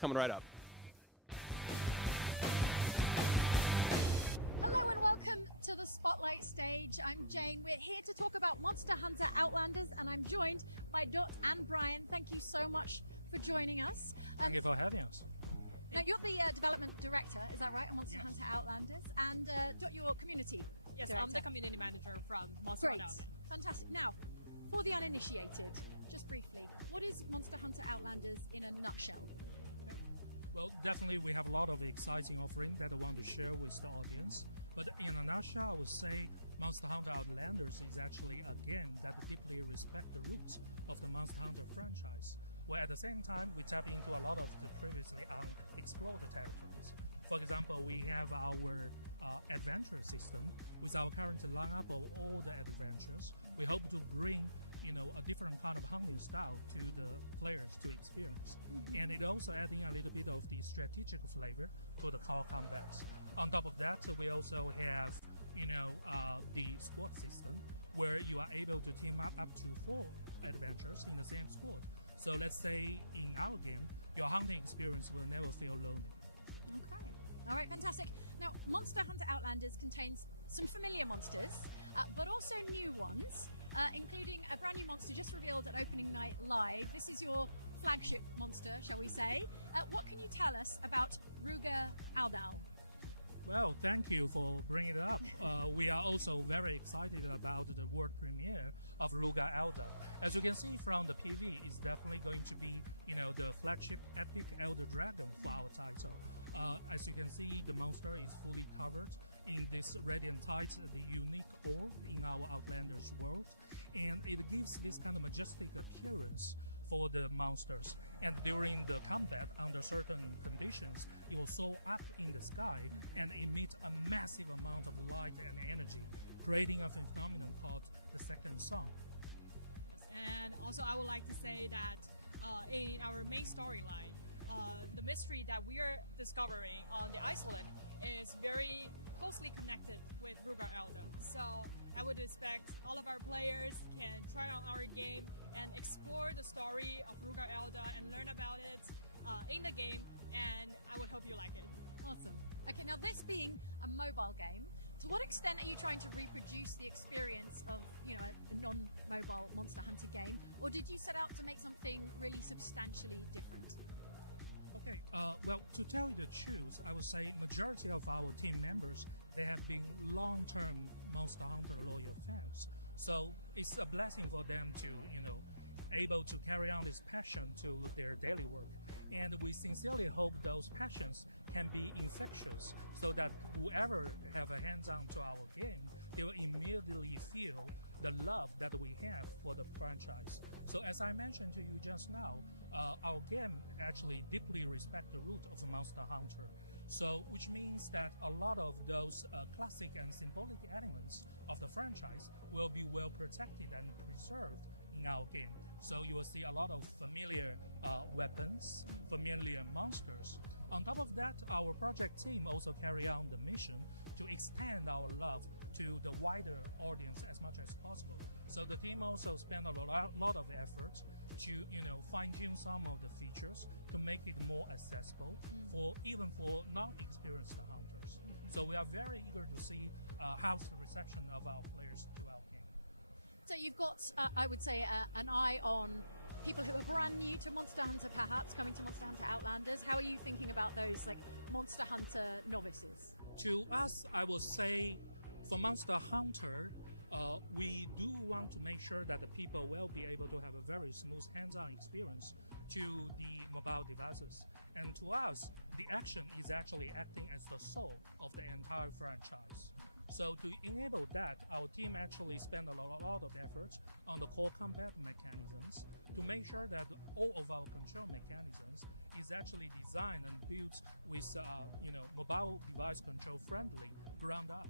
coming right up. Hello and welcome to the Spotlight stage. I'm Jane. We're here to talk about Monster Hunter Outlanders, and I'm joined by Dot and Brian. Thank you so much for joining us. Thank you for having us. Now, you're the development director, is that right, on Monster Yes. Hunter Outlanders? And Dot, your community Yes, director. I'm the community manager from Monster Great, Hunter Outlanders. fantastic. Now, for the uninitiated, just briefly, what is Monster Hunter Outlanders in a nutshell? Well, definitely we have a lot of exciting offering that I want to share with the audience. But in a nutshell, I would say Monster Hunter Outlanders is actually a game that deeply respects the roots of the Monster Hunter franchise, where at the same time we tap into a lot of the previously unexplored territories. For example, we have our adventure system with our current lineup of all the adventures. We hope to bring a different kind of hunting style to the players to experience. And it also adding a little bit of the strategic flavor to the core combats. On top of that, we also have the squad system where you are able to team up to 4 adventures in the same squad. So let's say in our game, your hunting experience will never feel lonely. Okay. All right, fantastic. Now, Monster Hunter Outlanders contains some familiar monsters, but also new ones, including a brand new monster just revealed at opening night live. This is your flagship monster, shall we say. What can you tell us about Ruger Aldal? Well, thank you for bringing it up. We are also very excited about the world premiere of Ruga Elder. As you can see from the PV, it's definitely going to be, the flagship epic Elder Dragon for our title. As you can see, the monster is fully covered in this radiant tight, the unique orb in our Outlanders world, and it gives this kind of majestic appearance for the monsters. And during the combat, under certain conditions, it will soar up in the sky and emit a massive amount of light and energy, creating a phenomenon called the second sun. And also, I would like to say that in our main storyline, the mystery that we are discovering on the island is very closely connected with Ruger Elder. So I would expect all of our players can try out our game and explore the story of Ruger Elder and learn about it in the game, and I would hope you like it. Awesome. Okay, now this being a mobile game, to what extent are you trying to reproduce the experience of, a non-mobile Monster Hunter game, or did you set out to make something really substantially different? Okay, well, to tell you the truth, I would say majority of our team members, they have been long-term Monster Hunter loyal fans. So it's a blessing for them to, able to carry on this passion to their daily work. And we sincerely hope those passions can be infectious so that whoever have a hands-on to our game, they will immediately feel the love that we have for the franchise. So as I mentioned to you just now, our game actually deeply respects the root of Monster Hunter. So which means that a lot of those classic and symbolic elements of the franchise will be well protected and preserved in our game. So you will see a lot of familiar weapons, familiar monsters. On top of that, our project team also carry on the mission to extend our love to the wider audience as much as possible. So the team also spent a lot of effort to fine-tune some of the features to make it more accessible for non-experienced hunters. So we are very eager to see how's the reception of our players to our game. So you've got, I would say, an eye on people who are brand new to Monster Hunter, perhaps coming to Monster Hunter Outlanders. How are you thinking about those Monster Hunter novices? To us, I would say, for Monster Hunter, we do want to make sure that the people will be able to have a very smooth hands-on experience to the mobile devices. And to us, the action is actually acting as the soul of the entire franchise. So to enable that, our team actually spent a lot of effort on the core combat mechanisms to make sure that all of our control mechanisms is actually designed and built with mobile device control friendly ground up.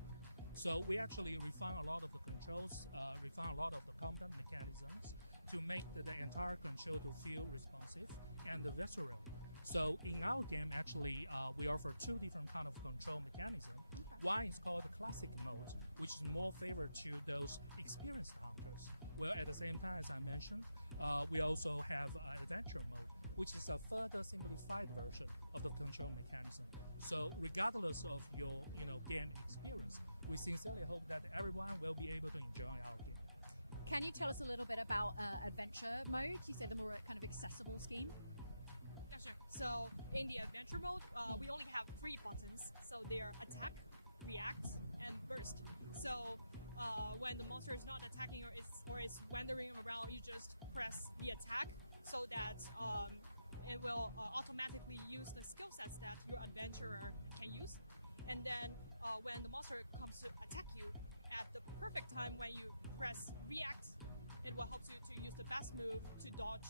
So we actually refine a lot of the controls, refine a lot of the combat mechanisms to make the entire control to feel responsive and visceral. So in our game, actually, we offer 2 different kind of control mechanism. One is called the classic mode, which is more favored to those experienced hunters. Well, at the same time, as I mentioned, we also have adventure mode, which is a further simplified version of the control mechanism. So regardless of your game experience, we sincerely hope that everyone will be able to enjoy our game. Can you tell us a little bit about adventure mode? You say the more kind of accessible scheme. Yeah, sure. So in the adventure mode, we only have 3 buttons. So they are attack, react, and burst. So when the monster is not attacking or is wandering around, you just press the attack so that it will automatically use the skill sets that your adventurer can use. And then when the monster comes to attack you, at the perfect time when you press react, it will help you to use the best move to dodge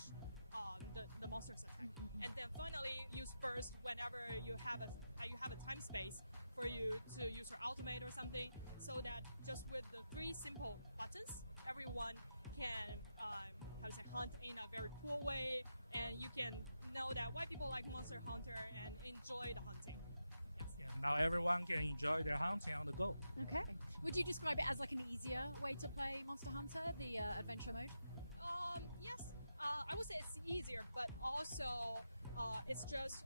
the monster's attack. And then finally use burst whenever you have a time space for you to use your ultimate or something, so that just with the 3 simple buttons, everyone can hunt in a very cool way, and you can know that why people like Monster Hunter and enjoy the hunting. Yes. Yeah, now everyone can enjoy their hunting on the go. Okay. Would you describe it as like an easier way to play Monster Hunter, the adventure mode? Yes. I would say it's easier, but also it's just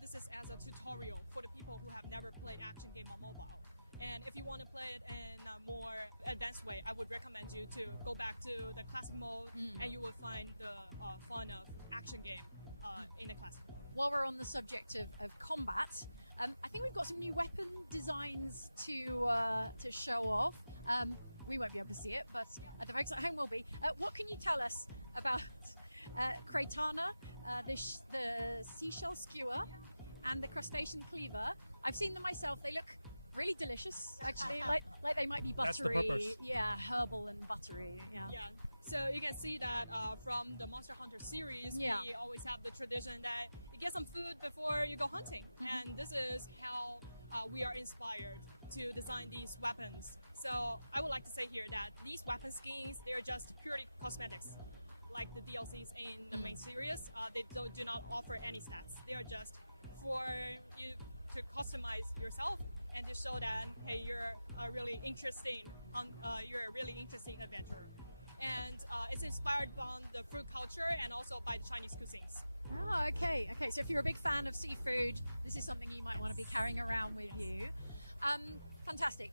this is as a tutorial for the people who have never played action game on mobile. And if you want to play it in a more advanced way, I would recommend you to go back to the classic mode, and you will find the fun of action game in the classic mode. While we're on the subject of combat, I think we've got some new weapon designs to show off. We won't be able to see it, but the folks at home will be. What can you tell us about Kraitana, the seashell skewer, and the crustacean cleaver? I've seen them myself. They look really delicious, actually, like they might be buttery. That's the purpose. Yeah, herbal and buttery. Yeah. So you can see that from the Monster Hunter series, we always have the tradition that you get some food before you go hunting, and this is how we are inspired to design these weapons. So I would like to say here that these weapon skins, they are just purely cosmetics, like the DLCs in the main series. They do not offer any stats. They are just for you to customize yourself and to show that, hey, you're a really interesting adventurer. And it's inspired by the fruit culture and also by the Chinese cuisines. Oh, okay. So if you're a big fan of seafood, this is something you might want to be carrying around with you. Fantastic.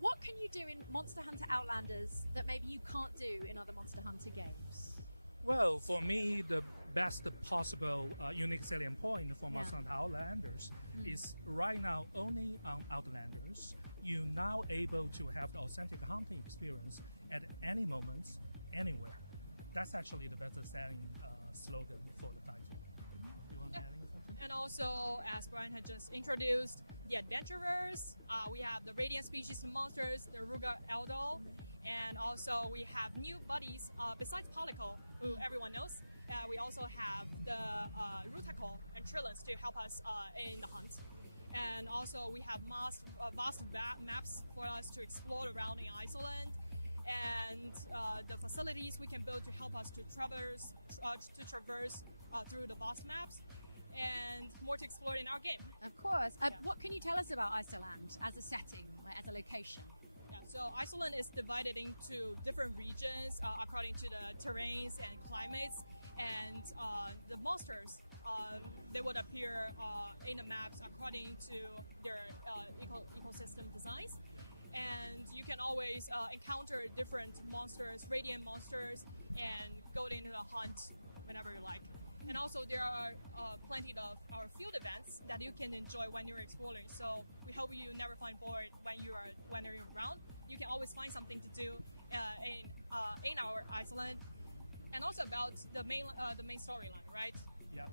What can you do in Monster Hunter Outlanders that maybe you can't do in other Monster Hunter games? Well, for me, the best possible unique selling point for Monster Hunter Outlanders is right now only on Outlanders, you're now able to have the authentic hunting experience at any moment, anywhere. That's actually the best selling slogan for the title. You want to add something? And also, as Brian had just introduced, the adventurers, we have the radiant species of monsters, the Ruga Eldol, and also we have new buddies besides Polycle, who everyone knows. We also have the Rutacle and Trillans to help us in the hunt. And also we have vast maps for us to explore around in Iceland, and the facilities we can build to help us to traverse through the vast maps, and more to explore in our game. Of course. What can you tell us about Iceland as a setting, like as a location? Yeah, so Iceland is divided into different regions according to the terrains and climates, and the monsters, they would appear in the maps according to their ecosystem designs. And you can always encounter different monsters, radiant monsters, and go into the hunt whenever you like. And also there are plenty of our field events that you can enjoy when you're exploring. So we hope you never find bored when you're around. You can always find something to do in our Iceland. And also about the main storyline, right? Yeah.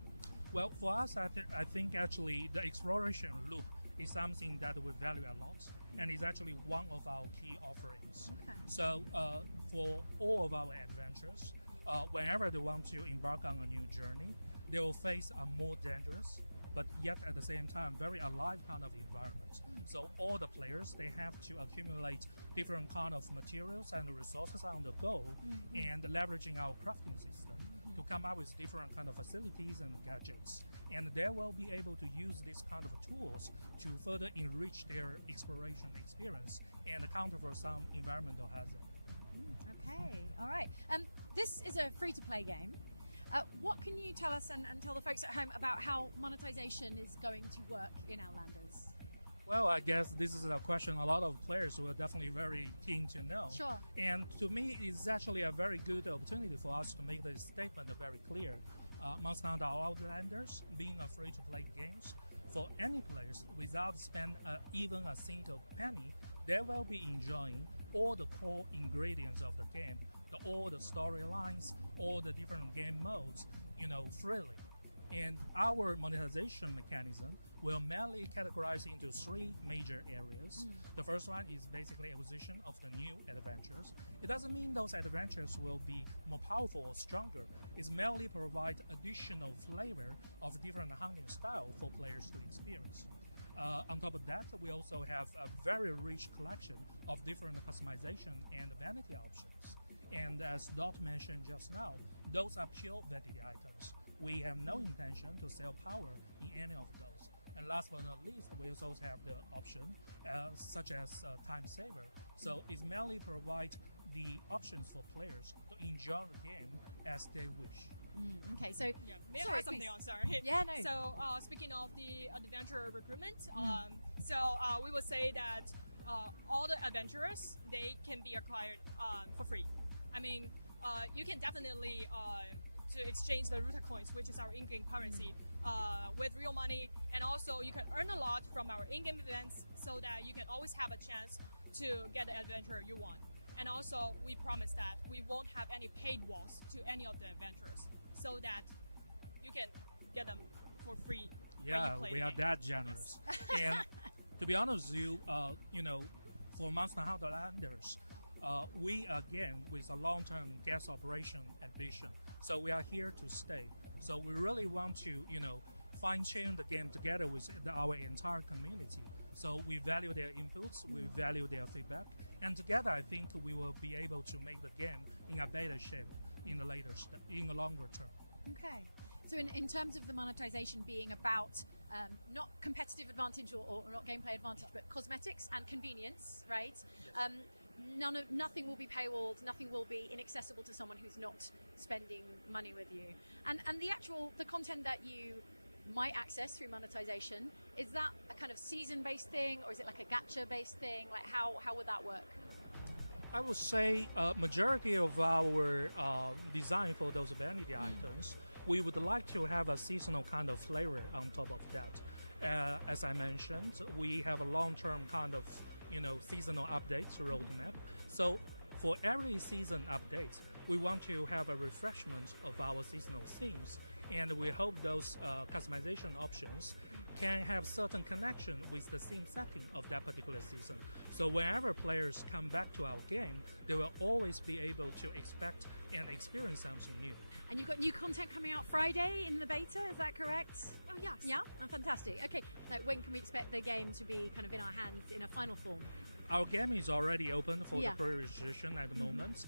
Well, for us, I think actually the exploration loop is something that we value a lot, and is actually one of our key offerings. Okay. So for all of our adventures, whenever they want to embark on a new journey, they will face a more dangerous, but yet at the same time very alive kind of environment. So all the players, they have to accumulate different kind of materials and resources on the go, and leveraging our crafting system to come up with different kind of facilities and gadgets. And they will be able to use these kind of tools to further enrich their exploration experience and counter for some environmental hazard. Okay, all right. This is a free-to-play game. What can you tell us and tell the folks at home about how monetization is going to work in Outlanders? Well, I guess this is a question a lot of players were definitely very keen to know. Sure. And to me, it's actually a very good opportunity for us to make this statement very clear. Monster Hunter Outlanders being a free-to-play games for any players without spend even a single penny, they will be enjoying all the core ingredients of the game, all the storylines, all the different game modes, freely. And our monetization mechanism will mainly categorize into 3 major areas. The first one is basically acquisition of the new adventures. It doesn't mean those adventures will be more powerful or stronger. It's merely provide additional flavor of different hunting style for players to experience. On top of that, we also have a very rich collection of different customization and vanity options. And as Dot mentioned just now, those are pure vanity items. We have no intention to sell power in any of those. And last but not least, we also have the option such as time saver. So it merely provide the options for players to enjoy the game as they wish. Okay, so may I add something on? Sorry. Yeah, no. So speaking of the adventurer recruitment, we would say that all the adventurers, they can be acquired for free. I mean, you can definitely to exchange the router coins, which is our in-game currency, with real money, and also you can earn a lot from our in-game events, so that you can always have a chance to get the adventurer you want. And also, we promise that we won't have any paid walls to any of the adventurers, so that you can get them for free. Yeah, we are that generous. Yes. And to be honest with you, for Monster Hunter Outlanders, we again with a long-term guest operation ambition. So we are here to stay. So we really want to, fine-tune the game together with our entire community. So we value their inputs, we value their feedback, and together I think we will be able to make the game in a better shape in the longer term. Okay. So in terms of the monetization being about not competitive advantage or not gameplay advantage, but cosmetics and convenience, right? Nothing will be paywalled, nothing will be inaccessible to someone who's not spending money with you. And the content that you might access through monetization, is that a kind of season-based thing, or is it like a gacha-based thing? Like how would that work? I would say majority of our design for those vanity items, we would like to have a seasonal kind of flavor on top of that. As I mentioned, we have a long-term kind of seasonal updates roadmap. So for every season update, we want to have a refreshment of our seasonal themes, and we hope those customization options can have certain connection with the theme setting of that particular season. So whenever players come back to our game, they will always be able to expect and experience something new. And you've got new content coming out Friday in the beta, is that correct? Oh, yes. Yeah? Oh, fantastic. Okay, now when can we expect the game to be kind of in our hands in a final form? Our game is already open for the pre-registration at the moment.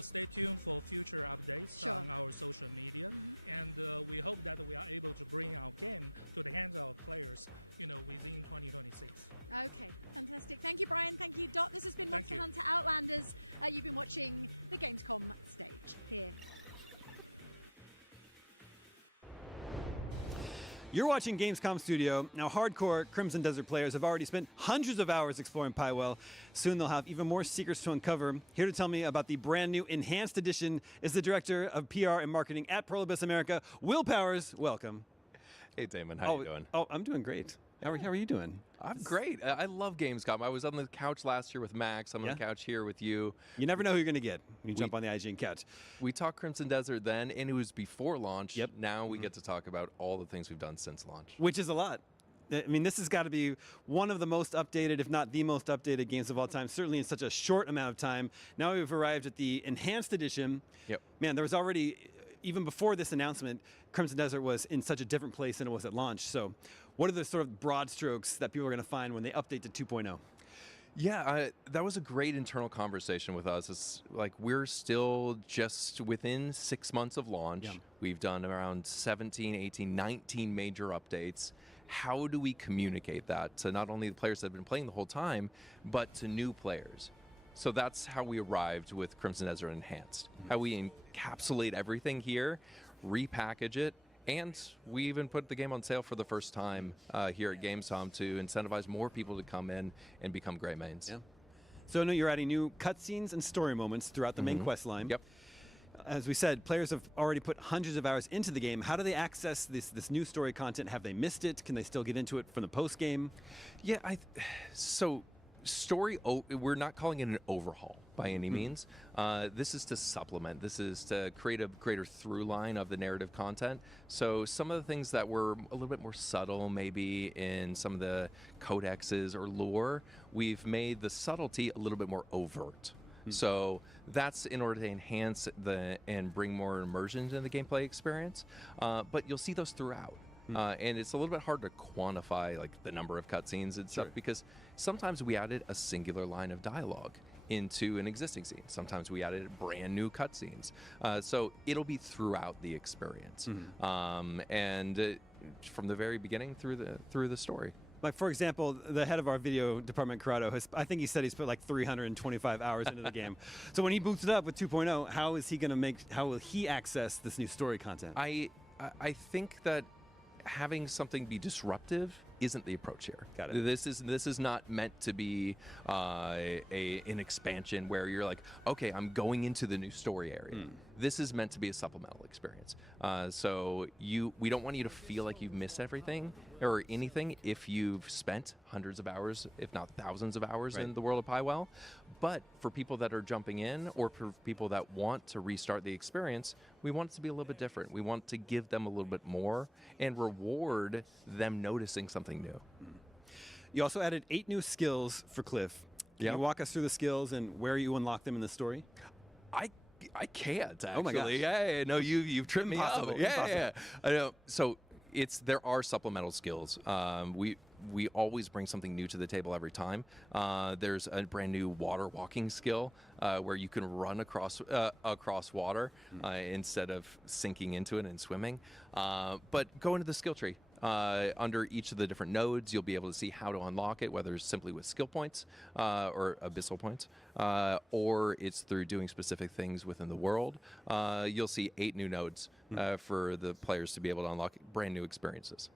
Stay tuned for future updates on our social media, and we hope that we are able to bring our game to the hands of players, within 2026. Okay, fantastic. Thank you, Brian. Thank you, Dot. This has been Monster Hunter Outlanders. You've been watching the Gamescom stage here. You're watching Gamescom Studio. Now, hardcore Crimson Desert players have already spent hundreds of hours exploring Pywell. Soon they'll have even more secrets to uncover. Here to tell me about the brand new Enhanced Edition is the Director of PR and Marketing at Prolibus America, Will Powers. Welcome. Hey, Damon. How you doing? Oh, I'm doing great. How are you doing? I'm great. I love Gamescom. I was on the couch last year with Max. I'm on the couch here with you. You never know who you're going to get when you jump on the IGN couch. We talked Crimson Desert then, and it was before launch. Yep. Now we get to talk about all the things we've done since launch. Which is a lot. I mean, this has got to be one of the most updated, if not the most updated games of all time, certainly in such a short amount of time. Now we've arrived at the Enhanced Edition. Yep. Man, there was already, even before this announcement, Crimson Desert was in such a different place than it was at launch. So what are the sort of broad strokes that people are going to find when they update to 2.0? Yeah, that was a great internal conversation with us. It's like we're still just within 6 months of launch. Yeah. We've done around 17, 18, 19 major updates. How do we communicate that to not only the players that have been playing the whole time, but to new players? So that's how we arrived with Crimson Desert Enhanced. How we encapsulate everything here, repackage it, and we even put the game on sale for the first time here at Gamescom to incentivize more people to come in and become Grey Mains. Yeah. So I know you're adding new cutscenes and story moments throughout the main quest line. Yep. As we said, players have already put hundreds of hours into the game. How do they access this new story content? Have they missed it? Can they still get into it from the post game? Yeah, so story. We're not calling it an overhaul by any means. This is to supplement. This is to create a greater through line of the narrative content. So some of the things that were a little bit more subtle, maybe in some of the codexes or lore, we've made the subtlety a little bit more overt. So that's in order to enhance and bring more immersion into the gameplay experience. But you'll see those throughout. And it's a little bit hard to quantify like the number of cutscenes and stuff because sometimes we added a singular line of dialogue into an existing scene. Sometimes we added brand new cutscenes. So it'll be throughout the experience, and from the very beginning through the story. Like, for example, the head of our video department, Corrado, I think he said he's put like 325 hours into the game. So when he boots it up with 2.0, how will he access this new story content? I think that having something be disruptive isn't the approach here. Got it. This is not meant to be an expansion where you're like, okay, I'm going into the new story area. This is meant to be a supplemental experience. So we don't want you to feel like you've missed everything or anything if you've spent hundreds of hours, if not thousands of hours in the world of Pywell. But for people that are jumping in or for people that want to restart the experience, we want it to be a little bit different. We want to give them a little bit more and reward them noticing something new. You also added 8 new skills for Cliff. Can you walk us through the skills and where you unlock them in the story? I can't actually. Oh my gosh. Yeah, no, you've tripped me up. Impossible. Yeah. I know. So there are supplemental skills. We always bring something new to the table every time. There's a brand new water walking skill where you can run across water instead of sinking into it and swimming. But go into the skill tree. Under each of the different nodes, you'll be able to see how to unlock it, whether it's simply with skill points or abyssal points, or it's through doing specific things within the world. You'll see 8 new nodes for the players to be able to unlock brand new experiences.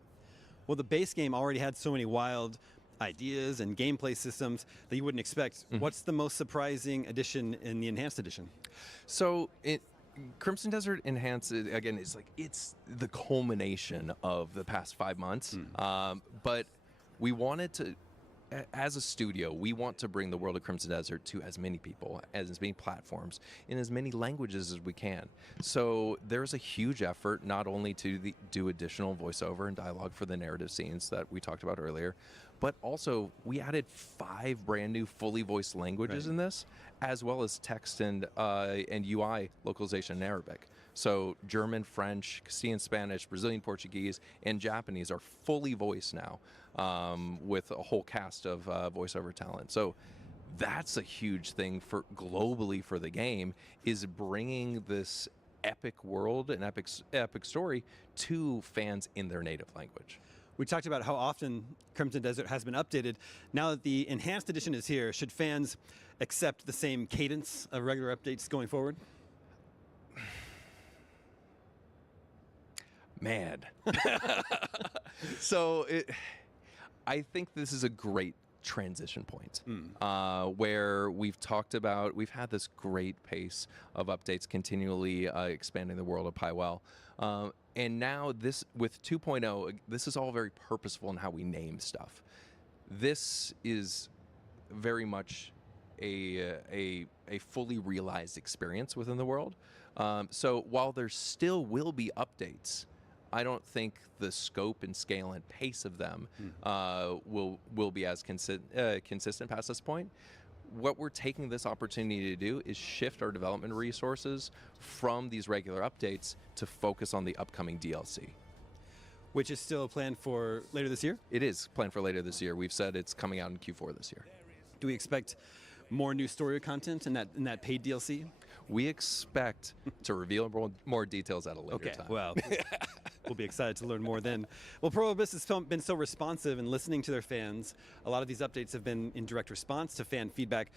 Well, the base game already had so many wild ideas and gameplay systems that you wouldn't expect. What's the most surprising addition in the Enhanced Edition? So Crimson Desert Enhanced, again, it's the culmination of the past 5 months. But we wanted to, as a studio, we want to bring the world of Crimson Desert to as many people, as many platforms, in as many languages as we can. So there's a huge effort not only to do additional voiceover and dialogue for the narrative scenes that we talked about earlier, but also we added 5 brand new fully voiced languages in this, as well as text and UI localization in Arabic. So German, French, Castilian Spanish, Brazilian Portuguese, and Japanese are fully voiced now, with a whole cast of voiceover talent. So that's a huge thing globally for the game, is bringing this epic world and epic story to fans in their native language. We talked about how often Crimson Desert has been updated. Now that the Enhanced Edition is here, should fans accept the same cadence of regular updates going forward? Man. So I think this is a great transition point where we've had this great pace of updates continually expanding the world of Pywell. And now with 2.0, this is all very purposeful in how we name stuff. This is very much a fully realized experience within the world. So while there still will be updates, I don't think the scope and scale and pace of them will be as consistent past this point. What we're taking this opportunity to do is shift our development resources from these regular updates to focus on the upcoming DLC. Which is still planned for later this year? It is planned for later this year. We've said it's coming out in Q4 this year. Do we expect more new story content in that paid DLC? We expect to reveal more details at a later time. Well, we'll be excited to learn more then. Well, Pro Abyss has been so responsive and listening to their fans. A lot of these updates have been in direct response to fan feedback.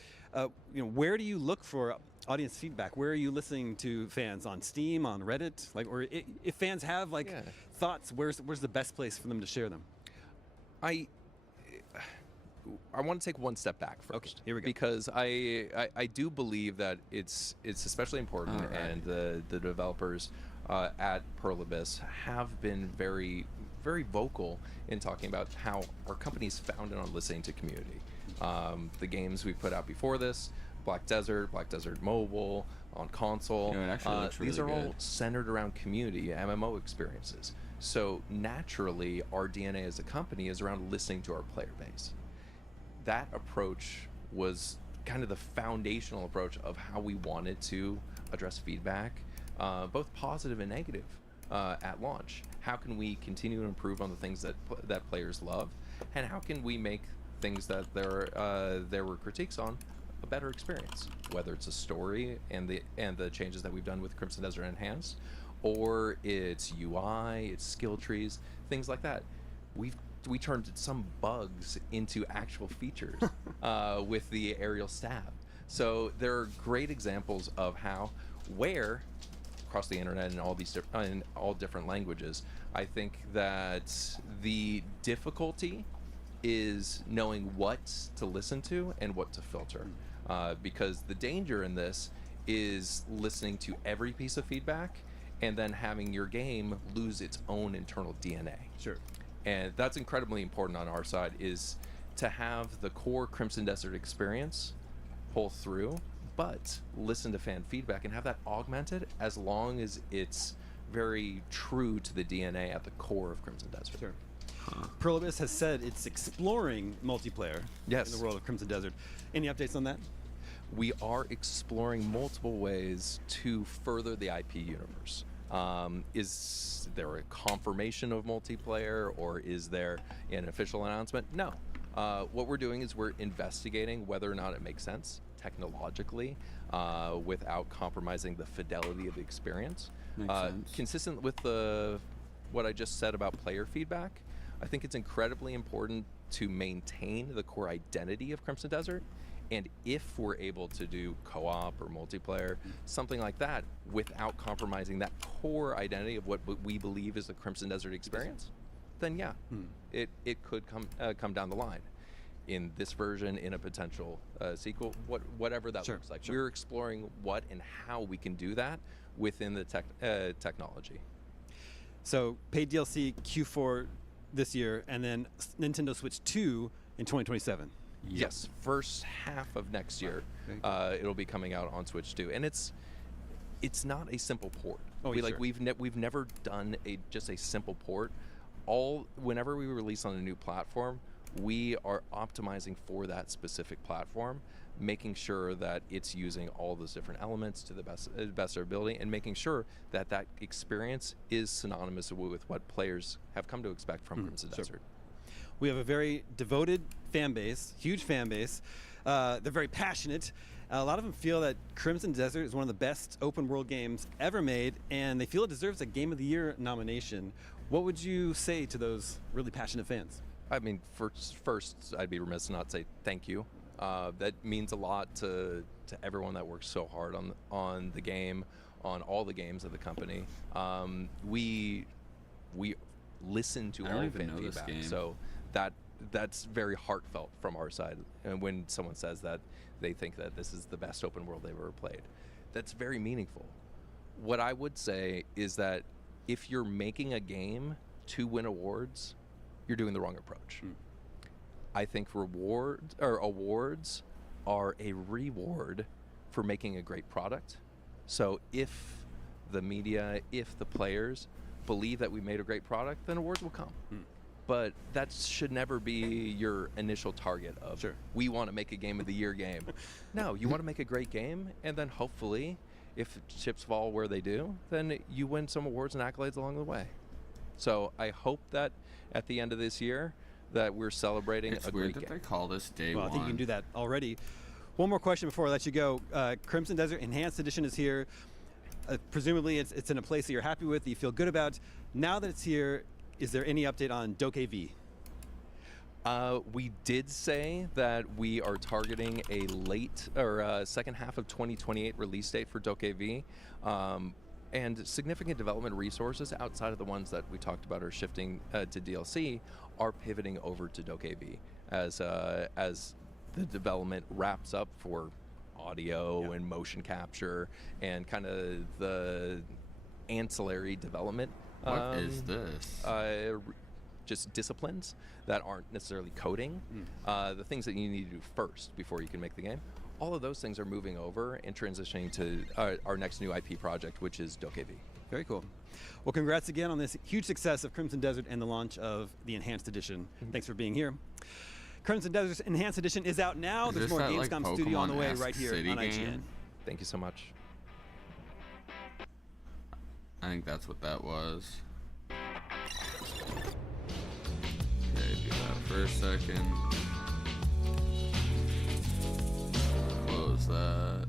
Where do you look for audience feedback? Where are you listening to fans? On Steam, on Reddit? Or if fans have thoughts, where's the best place for them to share them? I want to take one step back first. Okay, here we go. Because I do believe that it's especially important, and the developers at Pearl Abyss have been very, very vocal in talking about how our company is founded on listening to community. The games we put out before this, Black Desert Mobile, on console, it actually looks really these are good. all centered around community, MMO experiences. So naturally, our DNA as a company is around listening to our player base. That approach was kind of the foundational approach of how we wanted to address feedback, both positive and negative, at launch. How can we continue to improve on the things that players love, and how can we make things that there were critiques on a better experience? Whether it's a story and the changes that we've done with Crimson Desert Enhanced, or it's UI, it's skill trees, things like that. We turned some bugs into actual features with the aerial stab. So there are great examples of where across the internet in all different languages, I think that the difficulty is knowing what to listen to and what to filter, because the danger in this is listening to every piece of feedback and then having your game lose its own internal DNA. Sure. And that's incredibly important on our side, is to have the core Crimson Desert experience pull through, but listen to fan feedback and have that augmented as long as it's very true to the DNA at the core of Crimson Desert. Sure. Pearl Abyss has said it's exploring multiplayer in the world of Crimson Desert. Any updates on that? We are exploring multiple ways to further the IP universe. Is there a confirmation of multiplayer, or is there an official announcement? No. What we're doing is we're investigating whether or not it makes sense technologically, without compromising the fidelity of the experience. Makes sense. Consistent with what I just said about player feedback, I think it's incredibly important to maintain the core identity of Crimson Desert. And if we're able to do co-op or multiplayer, something like that, without compromising that core identity of what we believe is the Crimson Desert experience, then yeah, it could come down the line in this version, in a potential sequel, whatever that looks like. We're exploring what and how we can do that within the technology. So paid DLC Q4 this year, and then Nintendo Switch 2 in 2027. Yes, first half of next year, it'll be coming out on Switch 2, and it's not a simple port. We've never done just a simple port. Whenever we release on a new platform, we are optimizing for that specific platform, making sure that it's using all those different elements to the best of their ability, and making sure that experience is synonymous with what players have come to expect from Crimson Desert. We have a very devoted fan base, huge fan base. They're very passionate. A lot of them feel that Crimson Desert is one of the best open world games ever made, and they feel it deserves a Game of the Year nomination. What would you say to those really passionate fans? I mean, first, I'd be remiss to not say thank you. That means a lot to everyone that works so hard on the game, on all the games of the company. We listen to all fan feedback, so that's very heartfelt from our side. And when someone says that they think that this is the best open world they've ever played, that's very meaningful. What I would say is that if you're making a game to win awards, you're doing the wrong approach. I think awards are a reward for making a great product. So if the media, if the players believe that we made a great product, then awards will come. But that should never be your initial target of, we want to make a Game of the Year game. No, you want to make a great game, and then hopefully, if chips fall where they do, then you win some awards and accolades along the way. So I hope that at the end of this year, that we're celebrating a great game. It's weird that they call this day one. I think you can do that already. One more question before I let you go. Crimson Desert Enhanced Edition is here. Presumably, it's in a place that you're happy with, that you feel good about. Now that it's here, is there any update on DokeV? We did say that we are targeting a late or second half of 2028 release date for DokeV. And significant development resources outside of the ones that we talked about are shifting to DLC are pivoting over to DokeV as the development wraps up for audio and motion capture and kind of the ancillary development. What is this? Just disciplines that aren't necessarily coding, the things that you need to do first before you can make the game. All of those things are moving over and transitioning to our next new IP project, which is DokeV. Very cool. Well, congrats again on this huge success of Crimson Desert and the launch of the Enhanced Edition. Thanks for being here. Crimson Desert's Enhanced Edition is out now. There's more Gamescom Studio on the way right here on IGN. Thank you so much. I think that's what that was. Okay, do that for a second. Close that.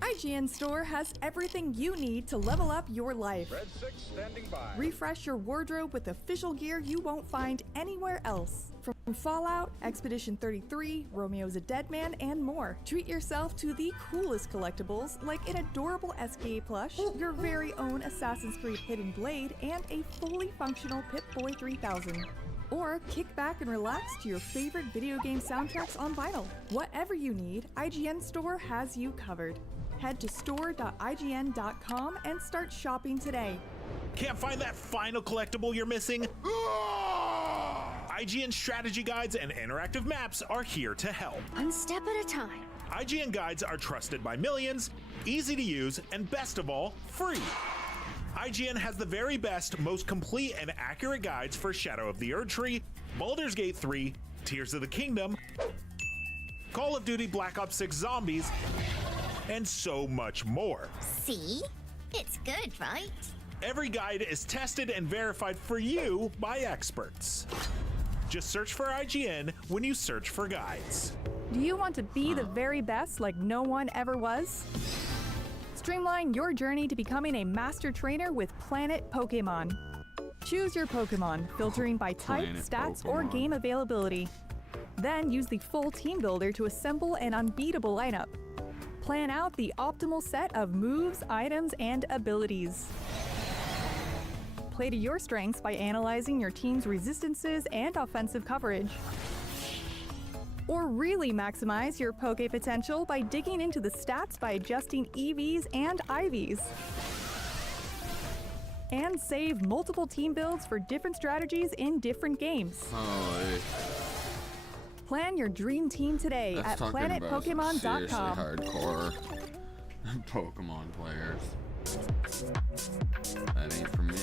IGN Store has everything you need to level up your life. Red 6 standing by. Refresh your wardrobe with official gear you won't find anywhere else. From Fallout, Expedition 33, Romeo's a Dead Man, and more. Treat yourself to the coolest collectibles like an adorable SKA plush, your very own Assassin's Creed Hidden Blade, and a fully functional Pip-Boy 3000. Or kick back and relax to your favorite video game soundtracks on vinyl. Whatever you need, IGN Store has you covered. Head to store.ign.com and start shopping today. Can't find that final collectible you're missing? IGN strategy guides and interactive maps are here to help. One step at a time. IGN guides are trusted by millions, easy to use, and best of all, free. IGN has the very best, most complete and accurate guides for Shadow of the Erdtree, Baldur's Gate 3, Tears of the Kingdom, Call of Duty Black Ops 6 Zombies, and so much more. See? It's good, right? Every guide is tested and verified for you by experts. Just search for IGN when you search for guides. Do you want to be the very best like no one ever was? Streamline your journey to becoming a master trainer with Planet Pokemon. Choose your Pokemon, filtering by type, Planet stats, or Pokemon. game availability. Then use the full team builder to assemble an unbeatable lineup. Plan out the optimal set of moves, items, and abilities. Play to your strengths by analyzing your team's resistances and offensive coverage. Or really maximize your Poke potential by digging into the stats by adjusting EVs and IVs. And save multiple team builds for different strategies in different games. Holy. Plan your dream team today That's at talking about some seriously planetpokemon.com. hardcore Pokemon players. That ain't for me.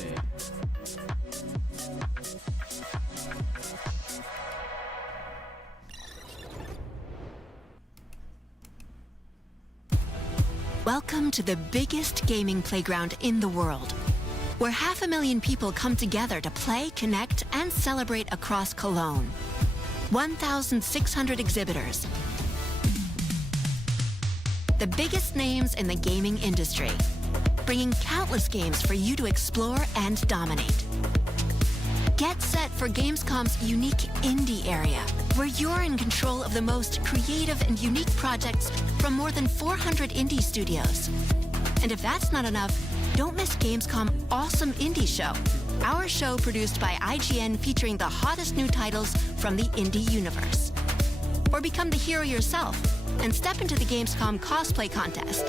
Welcome to the biggest gaming playground in the world, where 500,000 people come together to play, connect, and celebrate across Cologne. 1,600 exhibitors. The biggest names in the gaming industry, bringing countless games for you to explore and dominate. Get set for Gamescom's unique indie area, where you're in control of the most creative and unique projects from more than 400 indie studios. And if that's not enough, don't miss Gamescom Awesome Indie Show, our show produced by IGN featuring the hottest new titles from the indie universe. Or become the hero yourself and step into the Gamescom cosplay contest,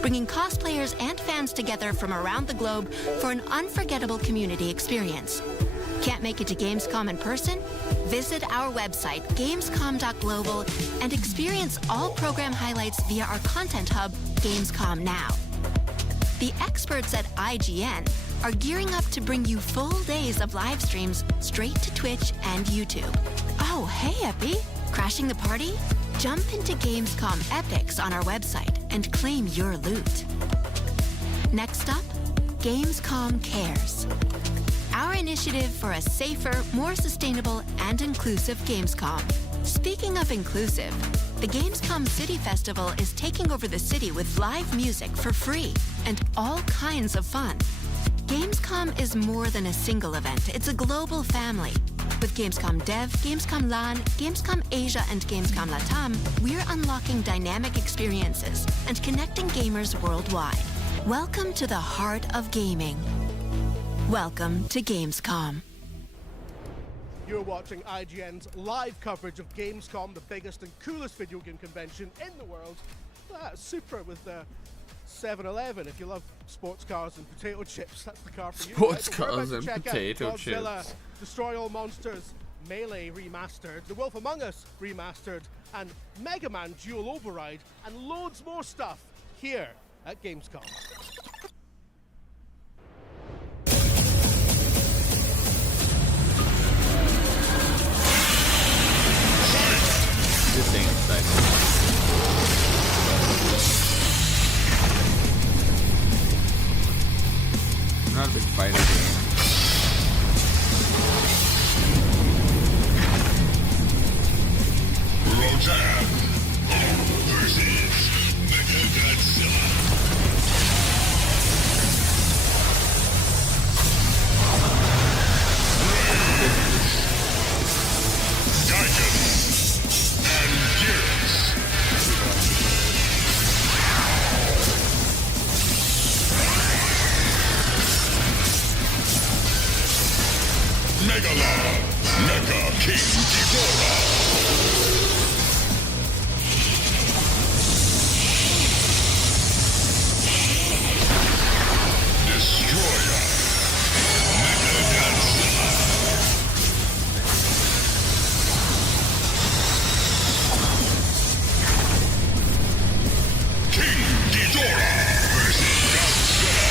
bringing cosplayers and fans together from around the globe for an unforgettable community experience. Can't make it to Gamescom in person? Visit our website, gamescom.global, and experience all program highlights via our content hub, Gamescom Now. The experts at IGN are gearing up to bring you full days of live streams straight to Twitch and YouTube. Oh, hey, Epi! Crashing the party? Jump into Gamescom Epics on our website and claim your loot. Next up, Gamescom Cares. Our initiative for a safer, more sustainable, and inclusive Gamescom. Speaking of inclusive, The Gamescom City Festival is taking over the city with live music for free and all kinds of fun. Gamescom is more than a single event, it's a global family. With Gamescom Dev, Gamescom LAN, Gamescom Asia, and Gamescom Latam, we're unlocking dynamic experiences and connecting gamers worldwide. Welcome to the heart of gaming. Welcome to Gamescom. You're watching IGN's live coverage of Gamescom, the biggest and coolest video game convention in the world. That's super with the 7-Eleven. If you love sports cars and potato chips, that's the car for you. Sports Right? But we're cars about to and check potato out Godzilla, chips. Destroy All Monsters, Melee remastered, The Wolf Among Us remastered, and Mega Man Dual Override, and loads more stuff here at Gamescom. This thing is exciting. Not a big fighter game. Rodan versus Mega Godzilla. Gigas and Gears. Megalon, Mega King Ghidorah. Destroyer, Mega Godzilla. King Ghidorah versus Godzilla.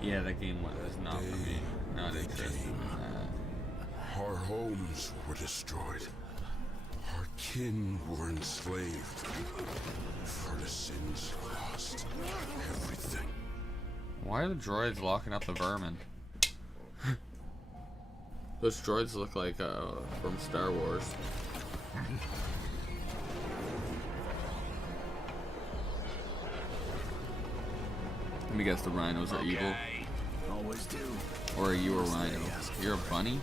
Yeah, that game was not for me. Not interested in that. Our homes were destroyed. Our kin were enslaved. Artisans lost everything. Why are the droids locking up the vermin? Those droids look like from Star Wars. Let me guess, the rhinos are evil. Always do. Or are you a rhino? You're a bunny?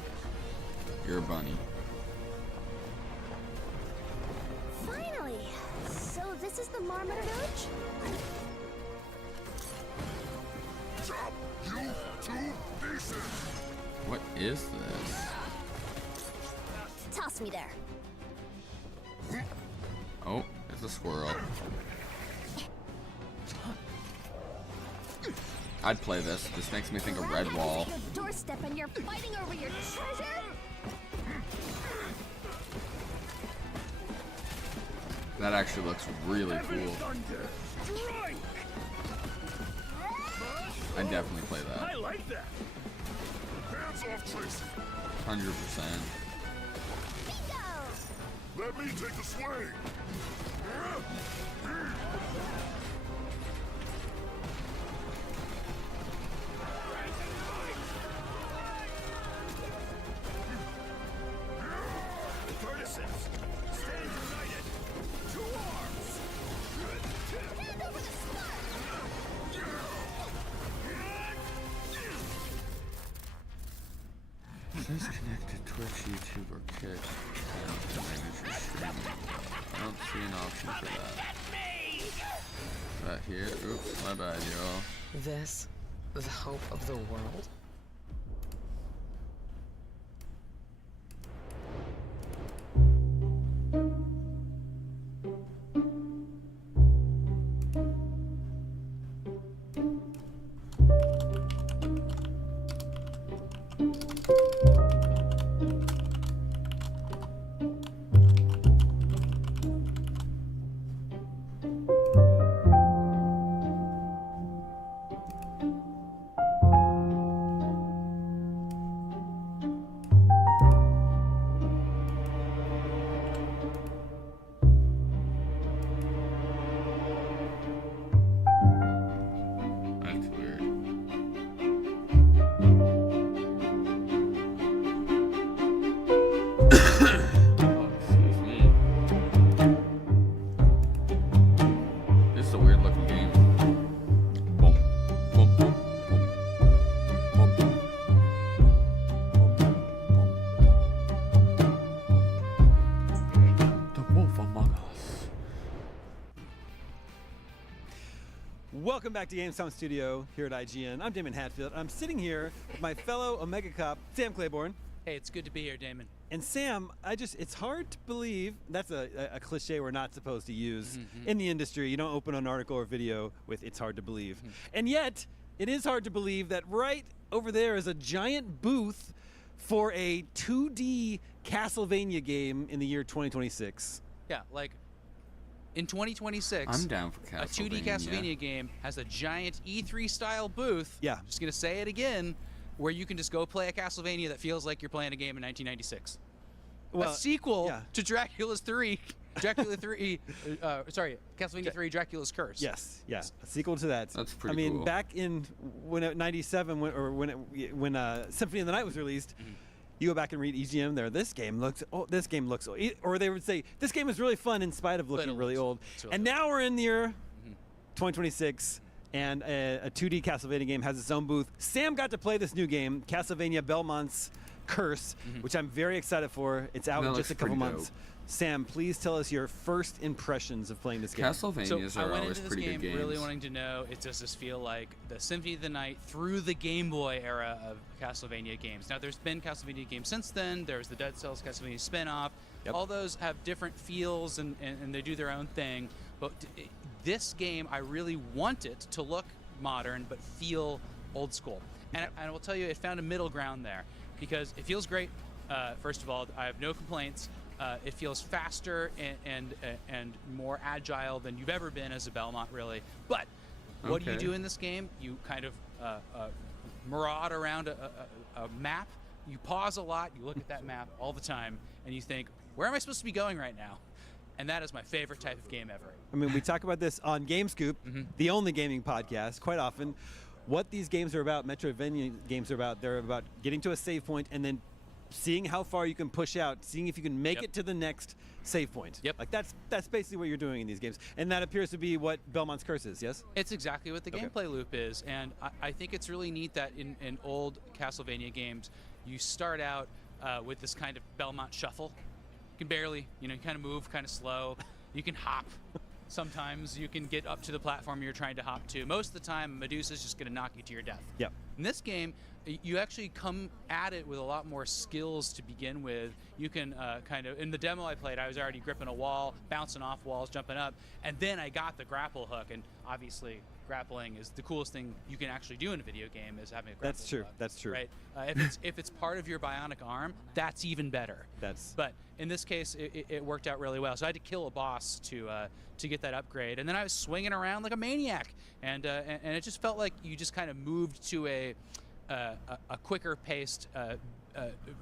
You're a bunny. Finally! So this is the Marmot Village? Chop you to pieces. What is this? Toss me there. Oh, it's a squirrel. I'd play this. This makes me think of Redwall. Your doorstep and you're fighting over your treasure? That actually looks really cool. I'd definitely play that. I like that. Hands off Tracy. 100%. Let me take the swing. Says connected Twitch, YouTube, or Kick. To manage your streaming. I don't see an option for that. Is that here? Oops, my bad, y'all. This, the hope of the world? Welcome back to Gamescom Studio here at IGN. I'm Damon Hatfield. I'm sitting here with my fellow Omega Cop, Sam Claiborne. Hey, it's good to be here, Damon. And Sam, it's hard to believe, that's a cliche we're not supposed to use in the industry. You don't open an article or video with "it's hard to believe." And yet, it is hard to believe that right over there is a giant booth for a 2D Castlevania game in the year 2026. Yeah, like in 2026, I'm down for Castlevania. A 2D Castlevania game has a giant E3 style booth. Yeah. Just gonna say it again, where you can just go play a Castlevania that feels like you're playing a game in 1996. Well, a sequel yeah. to Castlevania 3, Dracula's Curse. Yes, yes, a sequel to that. That's pretty cool. Back in when '97, when Symphony of the Night was released, you go back and read EGM there. This game looks old. Or they would say this game is really fun in spite of looking really old. And now we're in the year 2026. And a 2D Castlevania game has its own booth. Sam got to play this new game, Castlevania Belmont's Curse, which I'm very excited for. It's out in just a couple months. Sam, please tell us your first impressions of playing this game. Castlevanias are always pretty good games. I went into this game really wanting to know, does this feel like the Symphony of the Night through the Game Boy era of Castlevania games? Now, there's been Castlevania games since then. There's the Dead Cells Castlevania spin-off. All those have different feels, and they do their own thing. But this game, I really want it to look modern but feel old school. And I will tell you, it found a middle ground there because it feels great. First of all, I have no complaints. It feels faster and more agile than you've ever been as a Belmont, really. But what do you do in this game? You kind of maraud around a map. You pause a lot. You look at that map all the time, and you think, where am I supposed to be going right now? And that is my favorite type of game ever. I mean, we talk about this on GameScoop, the only gaming podcast, quite often. What these games are about, Metroidvania games are about, they're about getting to a save point and then seeing how far you can push out, seeing if you can make it to the next save point. Like that's basically what you're doing in these games. And that appears to be what Belmont's Curse is, yes? It's exactly what the gameplay loop is. And I think it's really neat that in old Castlevania games, you start out with this kind of Belmont shuffle. You can barely, you kind of move kind of slow. You can hop. Sometimes you can get up to the platform you're trying to hop to. Most of the time, Medusa's just going to knock you to your death. Yep. In this game, you actually come at it with a lot more skills to begin with. You can in the demo I played, I was already gripping a wall, bouncing off walls, jumping up, and then I got the grapple hook, and obviously grappling is the coolest thing you can actually do in a video game is having a grapple hook. That's true. Right? If it's part of your bionic arm, that's even better. But in this case, it worked out really well. So I had to kill a boss to get that upgrade, and then I was swinging around like a maniac, and it just felt like you just kind of moved to a quicker paced,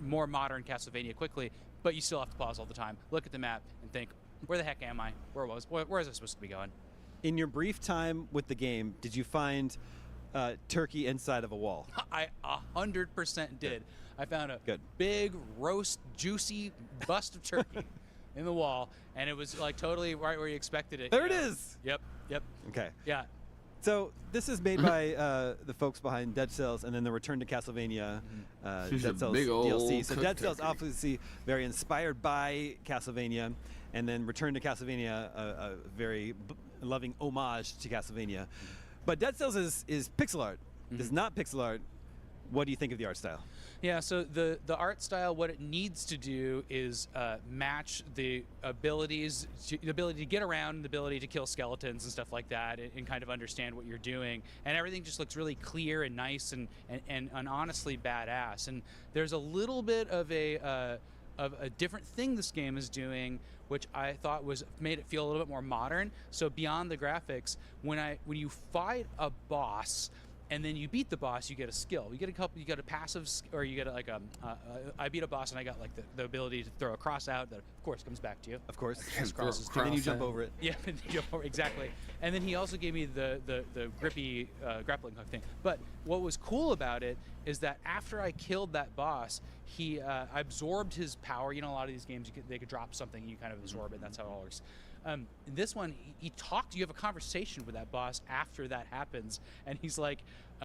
more modern Castlevania quickly, but you still have to pause all the time, look at the map, and think, where the heck am I? Where is I supposed to be going? In your brief time with the game, did you find turkey inside of a wall? I 100% did. I found a big, roast, juicy bust of turkey in the wall, and it was like totally right where you expected it. There it is! Yep. Okay. Yeah. So this is made by the folks behind Dead Cells and then the Return to Castlevania Dead Cells DLC. So Dead Cells obviously very inspired by Castlevania, and then Return to Castlevania, a very loving homage to Castlevania. But Dead Cells is pixel art. It's not pixel art. What do you think of the art style? Yeah, so the art style, what it needs to do is match the ability to get around, the ability to kill skeletons and stuff like that, and kind of understand what you're doing. And everything just looks really clear and nice and honestly badass. And there's a little bit of a different thing this game is doing, which I thought made it feel a little bit more modern. So beyond the graphics, when you fight a boss and then you beat the boss, you get a skill. You get a passive, or you get I beat a boss and I got like the ability to throw a cross out that of course comes back to you. Of course. Crosses and then you jump over it. Yeah, exactly. And then he also gave me the grippy grappling hook thing. But what was cool about it is that after I killed that boss, he absorbed his power. You know, a lot of these games they could drop something, you kind of absorb it. That's how it all works. In this one, he talked. You have a conversation with that boss after that happens, and he's like,